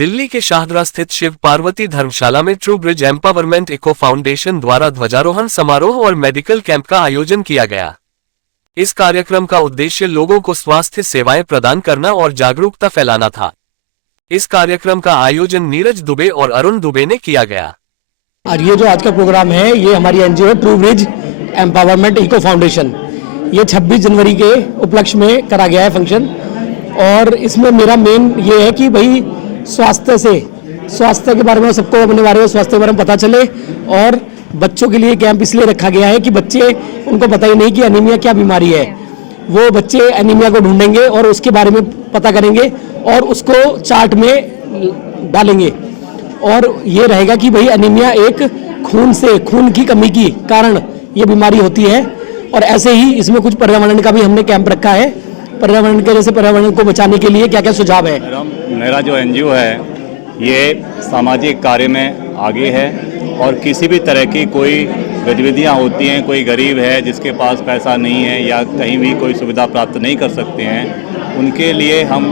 दिल्ली के शाहदरा स्थित शिव पार्वती धर्मशाला में true bridge empowerment eco foundation द्वारा ध्वजारोहण समारोह और मेडिकल कैंप का आयोजन किया गया। इस कार्यक्रम का उद्देश्य लोगों को स्वास्थ्य सेवाएं प्रदान करना और जागरूकता फैलाना था। इस कार्यक्रम का आयोजन नीरज दुबे और अरुण दुबे ने किया गया। और ये जो आज का प्रोग्राम है, ये हमारी NGO true bridge empowerment eco foundation, ये 26 जनवरी के उपलक्ष्य में करा गया है फंक्शन। और इसमें मेरा मेन ये है कि भाई स्वास्थ्य के बारे में सबको अपने बारे में स्वास्थ्य के बारे में पता चले। और बच्चों के लिए कैंप इसलिए रखा गया है कि बच्चे, उनको पता ही नहीं कि एनीमिया क्या बीमारी है। वो बच्चे एनीमिया को ढूंढेंगे और उसके बारे में पता करेंगे और उसको चार्ट में डालेंगे। और ये रहेगा कि भाई एनीमिया एक खून की कमी की कारण ये बीमारी होती है। और ऐसे ही इसमें कुछ पर्यावरण का भी हमने कैंप रखा है। पर्यावरण के जैसे पर्यावरण को बचाने के लिए क्या क्या सुझाव है। मेरा जो एनजीओ है ये सामाजिक कार्य में आगे है और किसी भी तरह की कोई गतिविधियां होती हैं, कोई गरीब है जिसके पास पैसा नहीं है या कहीं भी कोई सुविधा प्राप्त नहीं कर सकते हैं, उनके लिए हम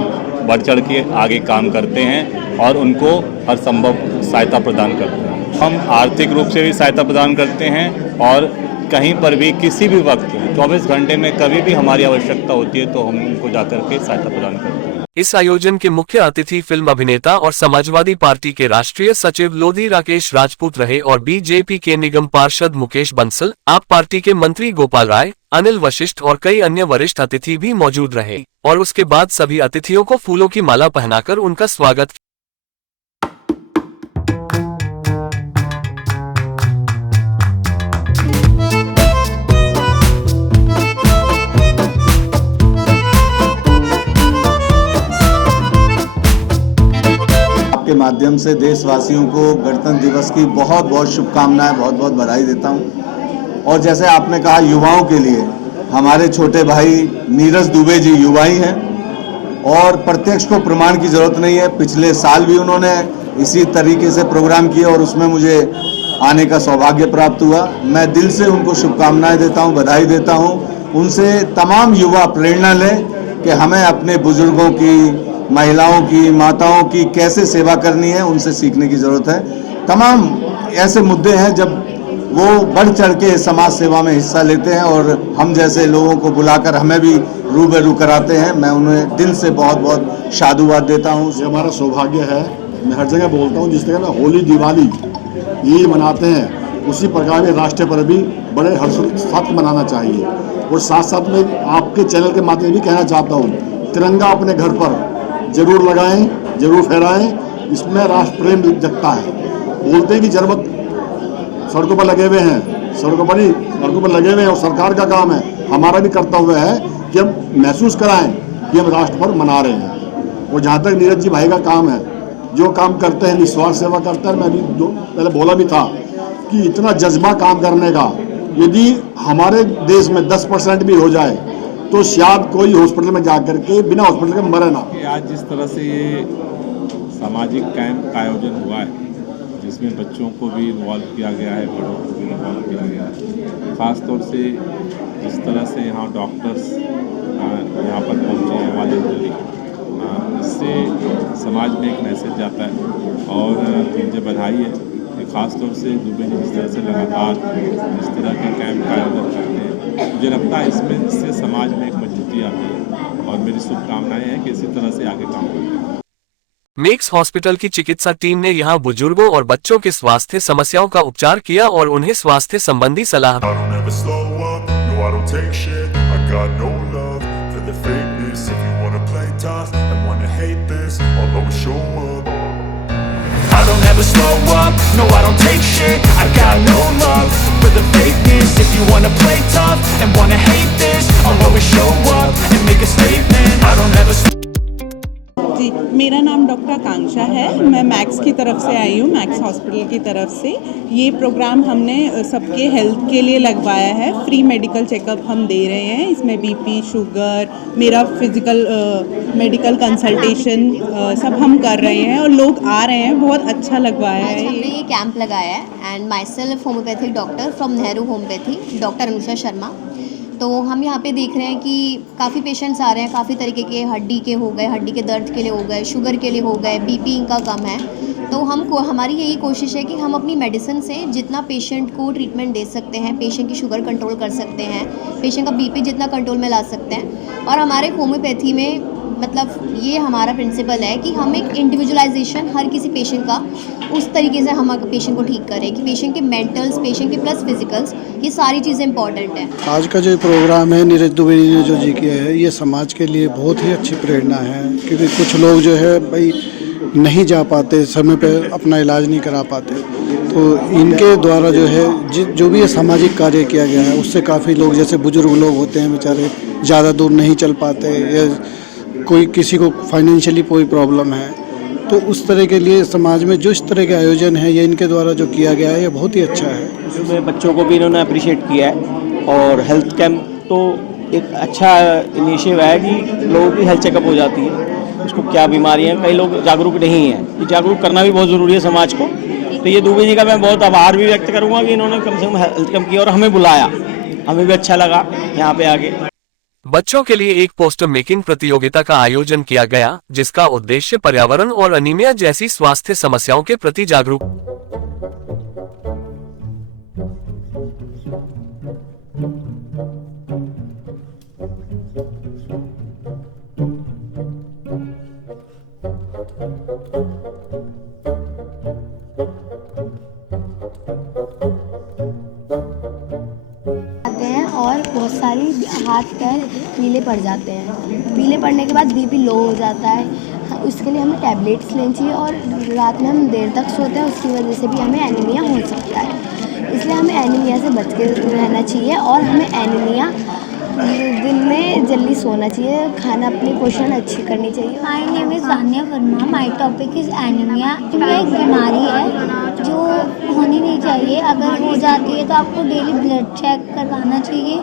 बढ़ चढ़ के आगे काम करते हैं और उनको हर संभव सहायता प्रदान करते हैं। हम आर्थिक रूप से भी सहायता प्रदान करते हैं और कहीं पर भी किसी भी वक्त 24 घंटे में कभी भी हमारी आवश्यकता होती है तो हम उनको जाकर के सहायता प्रदान करते हैं। इस आयोजन के मुख्य अतिथि फिल्म अभिनेता और समाजवादी पार्टी के राष्ट्रीय सचिव लोधी राकेश राजपूत रहे और बीजेपी के निगम पार्षद मुकेश बंसल, आप पार्टी के मंत्री गोपाल राय, अनिल वशिष्ठ और कई अन्य वरिष्ठ अतिथि भी मौजूद रहे। और उसके बाद सभी अतिथियों को फूलों की माला पहनाकर उनका स्वागत किया। के माध्यम से देशवासियों को गणतंत्र दिवस की बहुत बहुत शुभकामनाएं, बहुत बहुत बधाई देता हूं। और जैसे आपने कहा, युवाओं के लिए हमारे छोटे भाई नीरज दुबे जी युवा ही हैं और प्रत्यक्ष को प्रमाण की जरूरत नहीं है। पिछले साल भी उन्होंने इसी तरीके से प्रोग्राम किया और उसमें मुझे आने का सौभाग्य प्राप्त हुआ। मैं दिल से उनको शुभकामनाएं देता हूं, बधाई देता हूं। उनसे तमाम युवा प्रेरणा लें कि हमें अपने बुजुर्गों की, महिलाओं की, माताओं की कैसे सेवा करनी है, उनसे सीखने की जरूरत है। तमाम ऐसे मुद्दे हैं जब वो बढ़ चढ़ के समाज सेवा में हिस्सा लेते हैं और हम जैसे लोगों को बुलाकर हमें भी रूबरू कराते हैं। मैं उन्हें दिल से बहुत बहुत साधुवाद देता हूँ। ये हमारा सौभाग्य है। मैं हर जगह बोलता हूँ, जिस तरह ना होली, दिवाली, ईद मनाते हैं, उसी प्रकार में राष्ट्रीय पर्व भी बड़े हर्ष साथ मनाना चाहिए। और साथ साथ में आपके चैनल के माध्यम से भी कहना चाहता हूँ, तिरंगा अपने घर पर जरूर लगाएं, जरूर फहराएं। इसमें राष्ट्र प्रेम जगता है। बोलते हैं कि जनमत सड़कों पर लगे हुए हैं, सड़कों पर लगे हुए हैं और सरकार का काम है, हमारा भी कर्तव्य है कि हम महसूस कराएं कि हम राष्ट्र पर्व मना रहे हैं। और जहाँ तक नीरज जी भाई का काम है, जो काम करते हैं, निस्वार्थ सेवा करते हैं। मैं भी पहले बोला भी था कि इतना जज्बा काम करने का, यदि हमारे देश में 10% भी हो जाए तो शायद कोई हॉस्पिटल में जाकर के बिना हॉस्पिटल के मरे ना। आज जिस तरह से ये सामाजिक कैंप का आयोजन हुआ है, जिसमें बच्चों को भी इन्वॉल्व किया गया है, बड़ों को भी इन्वॉल्व किया गया है, ख़ास तौर से जिस तरह से यहाँ डॉक्टर्स यहाँ पर पहुँचे हैं वालंटियरली, इससे समाज में एक मैसेज जाता है। और मुझे बधाई है कि ख़ास तौर से दुबे जी जिस तरह से लगातार इस तरह के कैंप का आयोजन करते हैं, मुझे लगता है इससे समाज में एक मजबूती आती है। और मेरी शुभकामनाएं हैं कि इसी तरह से आगे काम करें। मेक्स हॉस्पिटल की चिकित्सा टीम ने यहां बुजुर्गों और बच्चों के स्वास्थ्य समस्याओं का उपचार किया और उन्हें स्वास्थ्य संबंधी सलाह। I don't ever slow up, no I don't take shit. I got no love for the fakeness. If you wanna play tough and wanna hate this, I'll always show up and make a statement. I don't ever जी, मेरा नाम doctor आकांक्षा है। मैं max की तरफ से आई हूँ, max hospital की तरफ से। ये प्रोग्राम हमने सबके हेल्थ के लिए लगवाया है। फ्री मेडिकल चेकअप हम दे रहे हैं। इसमें बीपी, शुगर, मेरा फिजिकल मेडिकल कंसल्टेशन सब हम कर रहे हैं और लोग आ रहे हैं। बहुत अच्छा लगवाया है। हमने ये कैंप लगाया है and my self homeopathic doctor from Nehru homeopathy, doctor Anusha Sharma. तो हम यहाँ पे देख रहे हैं कि काफ़ी पेशेंट्स आ रहे हैं, काफ़ी तरीके के, हड्डी के हो गए, हड्डी के दर्द के लिए हो गए, शुगर के लिए हो गए, बीपी इनका कम है। तो हमारी यही कोशिश है कि हम अपनी मेडिसिन से जितना पेशेंट को ट्रीटमेंट दे सकते हैं, पेशेंट की शुगर कंट्रोल कर सकते हैं, पेशेंट का बीपी जितना कंट्रोल में ला सकते हैं। और हमारे होम्योपैथी में मतलब ये हमारा प्रिंसिपल है कि हम एक इंडिविजुअलाइजेशन हर किसी पेशेंट का उस तरीके से हम पेशेंट को ठीक करें कि पेशेंट के मेंटल्स, पेशेंट के प्लस फिजिकल्स, ये सारी चीज़ें इंपॉर्टेंट हैं। आज का जो प्रोग्राम है नीरज दुबे जी ने जो जी किया है, ये समाज के लिए बहुत ही अच्छी प्रेरणा है, क्योंकि कुछ लोग जो है भाई नहीं जा पाते, समय पे अपना इलाज नहीं करा पाते, तो इनके द्वारा जो है जो भी ये सामाजिक कार्य किया गया है उससे काफ़ी लोग, जैसे बुजुर्ग लोग होते हैं बेचारे ज़्यादा दूर नहीं चल पाते, या कोई किसी को फाइनेंशियली कोई प्रॉब्लम है, तो उस तरह के लिए समाज में जो इस तरह के आयोजन है ये इनके द्वारा जो किया गया है ये बहुत ही अच्छा है। इसमें बच्चों को भी इन्होंने अप्रिशिएट किया है और हेल्थ कैंप तो एक अच्छा इनिशिएटिव है कि लोगों की हेल्थ चेकअप हो जाती है, उसको क्या बीमारी है, कई लोग जागरूक नहीं हैं, ये जागरूक करना भी बहुत ज़रूरी है समाज को। तो ये दुबे जी का मैं बहुत आभार भी व्यक्त करूँगा कि इन्होंने कम से कम हेल्थ कैंप किया और हमें बुलाया, हमें भी अच्छा लगा यहाँ पे आके। बच्चों के लिए एक पोस्टर मेकिंग प्रतियोगिता का आयोजन किया गया, जिसका उद्देश्य पर्यावरण और अनीमिया जैसी स्वास्थ्य समस्याओं के प्रति जागरूक और बहुत सारी हाथ पैर पीले पड़ जाते हैं, पीले पड़ने के बाद बीपी लो हो जाता है, उसके लिए हमें टैबलेट्स लेनी चाहिए और रात में हम देर तक सोते हैं, उसकी वजह से भी हमें एनीमिया हो सकता है, इसलिए हमें एनीमिया से बच के रहना चाहिए और हमें एनीमिया दिन में जल्दी सोना चाहिए, खाना अपनी पोषण अच्छी करनी चाहिए। My name is Vanya Verma, my topic is anaemia. Anaemia एक बीमारी है जो होनी नहीं चाहिए, अगर हो जाती है तो आपको डेली ब्लड चेक करवाना चाहिए,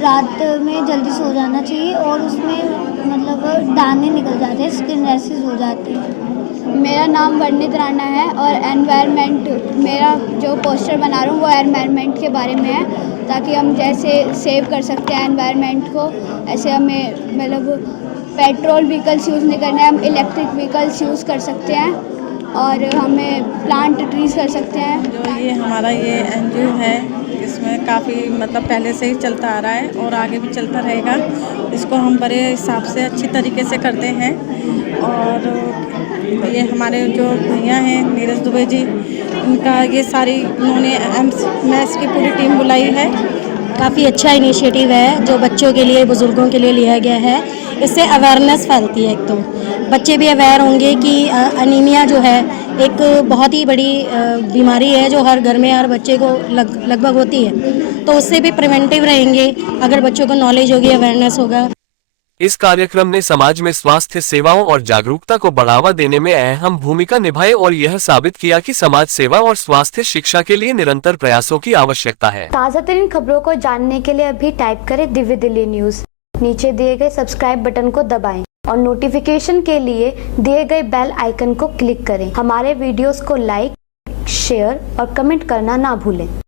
रात में जल्दी सो जाना चाहिए और उसमें मतलब दाने निकल जाते हैं, स्किन रैशेस हो जाती है। मेरा नाम वर्णित राणा है और एनवायरनमेंट, मेरा जो पोस्टर बना रहा हूँ वो एनवायरनमेंट के बारे में है, ताकि हम जैसे सेव कर सकते हैं एनवायरनमेंट को, ऐसे हमें मतलब पेट्रोल व्हीकल्स यूज़ नहीं करना है, हम इलेक्ट्रिक व्हीकल्स यूज़ कर सकते हैं और हमें प्लांट ट्रीज कर सकते हैं। जो ये हमारा ये एनजीओ है, इसमें काफ़ी मतलब पहले से ही चलता आ रहा है और आगे भी चलता रहेगा, इसको हम बड़े हिसाब से अच्छी तरीके से करते हैं। और ये हमारे जो भैया हैं नीरज दुबे जी, इनका ये सारी इन्होंने एम्स की पूरी टीम बुलाई है। काफ़ी अच्छा इनिशिएटिव है जो बच्चों के लिए, बुज़ुर्गों के लिए लिया गया है, इससे अवेयरनेस फैलती है। एक तो बच्चे भी अवेयर होंगे कि अनीमिया जो है एक बहुत ही बड़ी बीमारी है जो हर घर में हर बच्चे को लगभग होती है, तो उससे भी प्रिवेंटिव रहेंगे अगर बच्चों को नॉलेज होगी, अवेयरनेस होगा। इस कार्यक्रम ने समाज में स्वास्थ्य सेवाओं और जागरूकता को बढ़ावा देने में अहम भूमिका निभाई और यह साबित किया कि समाज सेवा और स्वास्थ्य शिक्षा के लिए निरंतर प्रयासों की आवश्यकता है। ताज़ा तरीन खबरों को जानने के लिए अभी टाइप करें दिव्य दिल्ली न्यूज, नीचे दिए गए सब्सक्राइब बटन को दबाएं और नोटिफिकेशन के लिए दिए गए बेल आइकन को क्लिक करें। हमारे वीडियोस को लाइक, शेयर और कमेंट करना ना भूलें।